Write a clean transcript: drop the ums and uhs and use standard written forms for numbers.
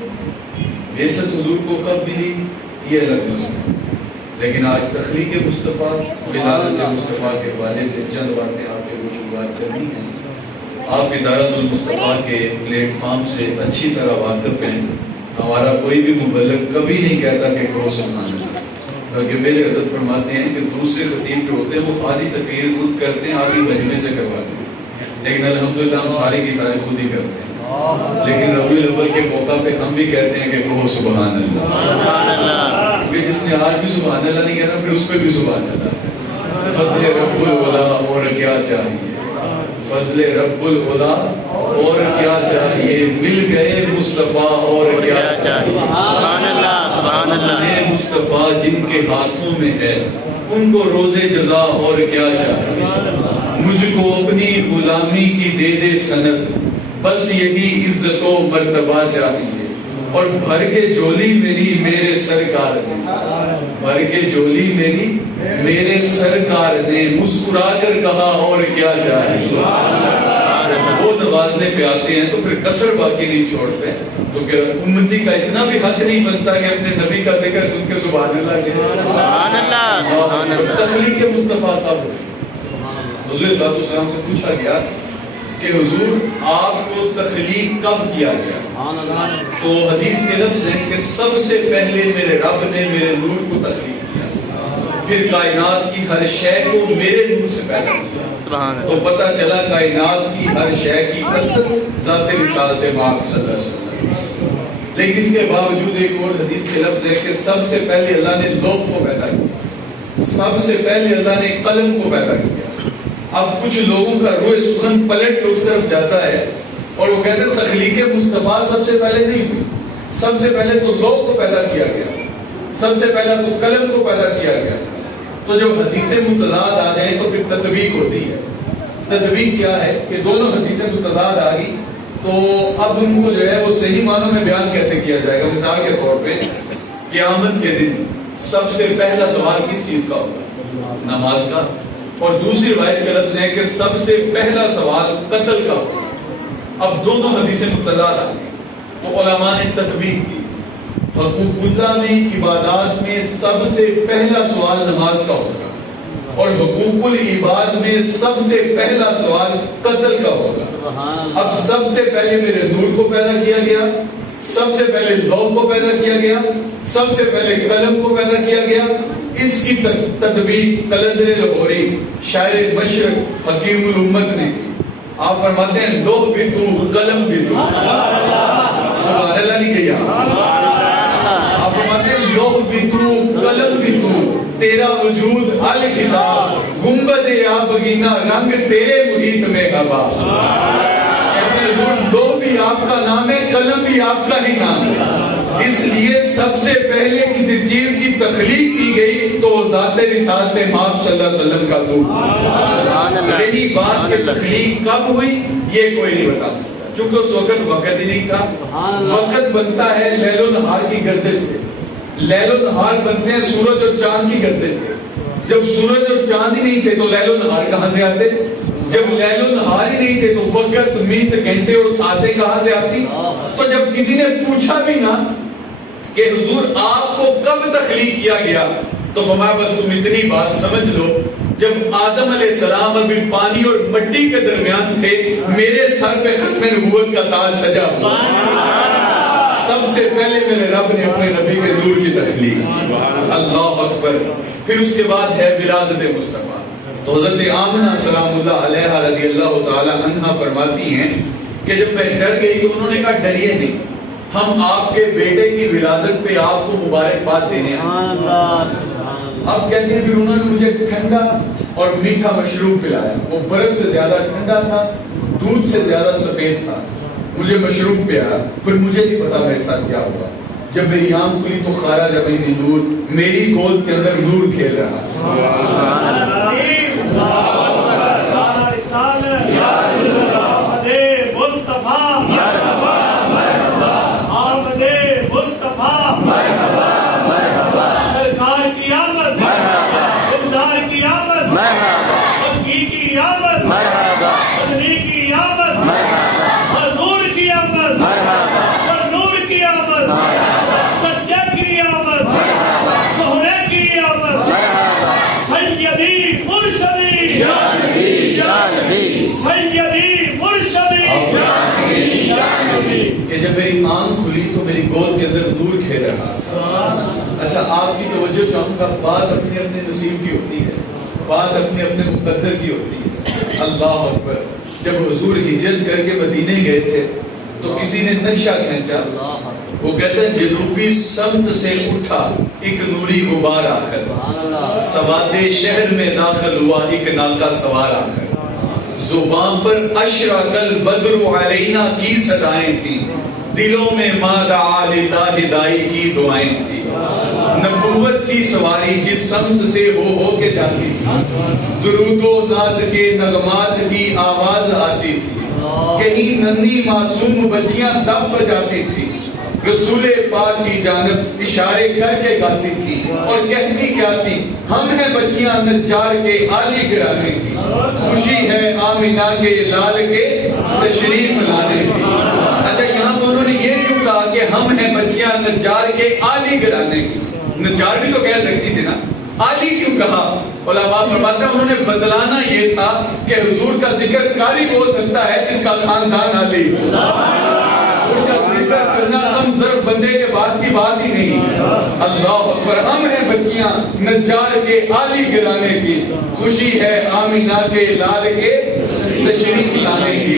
بعثت حضور کو کب ملی یہ الگ مسئلہ، لیکن آج تخلیق مصطفیٰ ولادت مصطفیٰ کے حوالے سے چند باتیں آپ کے گوشگزار کرنی ہیں۔ آپ ادارت المصطفیٰ کے پلیٹ فارم سے اچھی طرح واقف ہیں۔ ہمارا کوئی بھی مبلغ کبھی نہیں کہتا کہ کہو سبحان اللہ، بلکہ میرے حضرت فرماتے ہیں کہ دوسرے خطیب جو ہوتے ہیں وہ آدھی تقریر خود کرتے ہیں، آدھی مجمع سے کرواتے ہیں، لیکن الحمدللہ ہم سارے کی سارے خود ہی کرتے ہیں۔ لیکن ربیع الاول کے موقع پہ ہم بھی کہتے ہیں کہ کہو سبحان اللہ، کیونکہ جس نے آج بھی سبحان اللہ نہیں کہنا پھر اس پہ بھی سبحان اللہ۔ فضل رب العلا اور کیا چاہیے، فضل رب العلا اور کیا چاہیے، مل گئے مصطفیٰ اور کیا چاہیے۔ سبحان اللہ سبحان اللہ۔ مصطفیٰ جن کے ہاتھوں میں ہے ان کو روز جزا اور کیا چاہیے۔ مجھ کو اپنی غلامی کی دے دے سند، بس یہی عزت و مرتبہ چاہیے، اور بھر کے جولی میری میرے سرکار نے، بھر کے جولی میری میرے سرکار نے مسکرا کر کہا اور کیا چاہیے۔ وہ نوازنے پہ آتے ہیں تو پھر کسر باقی نہیں چھوڑتے، تو کہ امتی کا اتنا بھی حق نہیں بنتا کہ اپنے نبی کا ذکر سن کے سبحان اللہ کہے۔ سبحان اللہ سبحان اللہ۔ تخلیق مصطفیٰ کب؟ حضور صلی اللہ علیہ وسلم سے پوچھا گیا کہ حضور آپ کو تخلیق کب کیا گیا؟ تو حدیث کے لفظ ہیں کہ سب سے پہلے میرے رب نے میرے نور کو تخلیق کیا، پھر کائنات کی ہر شے کو میرے نور سے پیدا کیا۔ تو پتہ چلا کائنات کی ہر شے کی اصل ذات رسالت پاک صلی اللہ علیہ وسلم۔ لیکن اس کے باوجود ایک اور حدیث کے لفظ ہے کہ سب سے پہلے اللہ نے لوح کو پیدا کیا، سب سے پہلے اللہ نے قلم کو پیدا کیا۔ اب کچھ لوگوں کا روح سخن پلٹ کے اس طرف جاتا ہے اور وہ کہتے ہیں تخلیق مصطفیٰ سب سے پہلے نہیں ہوئی، سب سے پہلے تو لوح کو پیدا کیا گیا، سب سے پہلا تو قلم کو پیدا کیا گیا۔ تو جب حدیثیں متضاد آ جائیں تو پھر تطبیق ہوتی ہے۔ تطبیق کیا ہے کہ دونوں حدیثیں متضاد آ گئی تو اب ان کو جو ہے وہ صحیح معنوں میں بیان کیسے کیا جائے گا۔ مثال کے طور پہ قیامت کے دن سب سے پہلا سوال کس چیز کا ہوگا؟ نماز کا، اور دوسری روایت کے لفظ ہے کہ سب سے پہلا سوال قتل کا ہوگا۔ اب دونوں حدیثیں متضاد آ گئی تو علماء نے تطبیق کی، حقوق اللہ میں عبادات میں سب سے پہلا سوال نماز کا ہوگا، اور حقوق العباد میں سب سے پہلا سوال قتل کا ہوگا۔ اب سب سے پہلے میرے نور کو پیدا کیا گیا، سب سے پہلے لوح کو پیدا کیا گیا، سب سے پہلے قلم کو پیدا کیا گیا۔ اس کی تطبیق قلندر لاہوری شاعر مشرق حکیم الامت نے کی۔ آپ فرماتے ہیں لوح بھی تو قلم بھی تو، سبحان اللہ نہیں کہا، آپ فرماتے ہیں لوح بھی تو قلم بھی تو، تیرا وجود الکتاب گنبد آبگینہ رنگ تیرے محیط میں ہوا۔ کہتے ہیں حضور لوح بھی آپ کا نام ہے، قلم بھی آپ کا ہی نام ہے، اس لیے سب سے پہلے کسی چیز کی تخلیق کی گئی تو ذات رسالت پاک صلی اللہ علیہ وسلم کا نور۔ رہی بات کہ تخلیق کب ہوئی یہ کوئی نہیں بتا سکتا، چونکہ اس وقت وقت ہی نہیں تھا۔ وقت بنتا ہے لیل و نہار کی گردش سے، لیل و نہار بنتے ہیں سورج اور چاند کی گردش سے۔ جب سورج اور چاند ہی نہیں تھے تو لیل و نہار کہاں سے آتے؟ جب لیل و نہار ہی نہیں تھے تو وقت منٹ گھنٹے اور ساعتیں کہاں سے آتی؟ تو جب کسی نے پوچھا بھی نا کہ حضور آپ کو کب تخلیق کیا گیا تو فرمایا بس تم اتنی بات سمجھ لو، جب آدم علیہ السلام ابھی پانی اور مٹی کے درمیان تھے میرے سر پہ ختم نبوت کا تاج سجا ہوا۔ سب سے پہلے میرے رب نے اپنے نبی کے نور کی تخلیق، اللہ اکبر۔ پھر اس کے بعد ہے ولادت مصطفیٰ۔ تو حضرت آمنہ سلام اللہ علیہا رضی اللہ تعالی عنہا فرماتی ہیں کہ جب میں ڈر گئی تو انہوں نے کہا ڈریے نہیں، ہم آپ کے بیٹے کی ولادت پہ آپ کو مبارکباد دینے ہیں۔ اب کہتے ہیں پھر انہوں نے مجھے ٹھنڈا اور میٹھا مشروب پلایا، وہ برف سے زیادہ ٹھنڈا تھا، دودھ سے زیادہ سفید تھا، مجھے مشروب پلایا۔ پھر مجھے نہیں پتا میرے ساتھ کیا ہوا، جب میری آنکھ کھلی تو خارج بینی نور، میری گود کے اندر نور کھیل رہا۔ مرحبا جب میری آنکھ کھلی تو میری گود کے اندر نور کھیل رہا تھا. اچھا آپ کی توجہ چاہوں گا، بات اپنے اپنے نصیب کی ہوتی ہے، بات اپنے اپنے مقدر کی ہوتی ہے. اللہ اکبر. جب حضور ہجرت کر کے مدینے گئے تھے تو کسی نے نقشہ کھینچا، وہ کہتے ہیں جنوبی سمت سے اٹھا ایک نوری غبار آخر، سواد شہر میں داخل ہوا ایک ناکا سوار آخر. زبان پر اشرق البدر علینا کی صدائیں تھیں، دلوں میں ما دعا للہ دائی کی دعائیں تھیں. نبوت کی سواری جس سمت سے ہو کے جاتی تھی، درود و نعت کے نغمات کی آواز آتی تھی. کہیں ننھی معصوم بچیاں دب بجاتی تھی، رسول پاک کی جانب اشارے کر کے گاتی تھی اور کہتی کیا تھی؟ ہم ہیں بچیاں نجار کے عالی گرانے کی، خوشی ہے آمینہ کے لال کے تشریف لانے کی. اچھا یہاں پر انہوں نے یہ کیوں کہا کہ ہم ہیں بچیاں نجار کے عالی گرانے کی؟ نجار بھی تو کہہ سکتی تھی نا، عالی کیوں کہا؟ علماء فرماتے ہیں انہوں نے بتلانا یہ تھا کہ حضور کا ذکر قاری ہو سکتا ہے جس کا خاندان عالی، حضور کا ذکر کرنا ہم ظرف بندے کے بعد کی بات ہی نہیں ہے. اللہ اکبر. ہم ہیں بچیاں نجار کے عالی گرانے کی، خوشی ہے آمینہ کے لال کے تشریف لانے کی.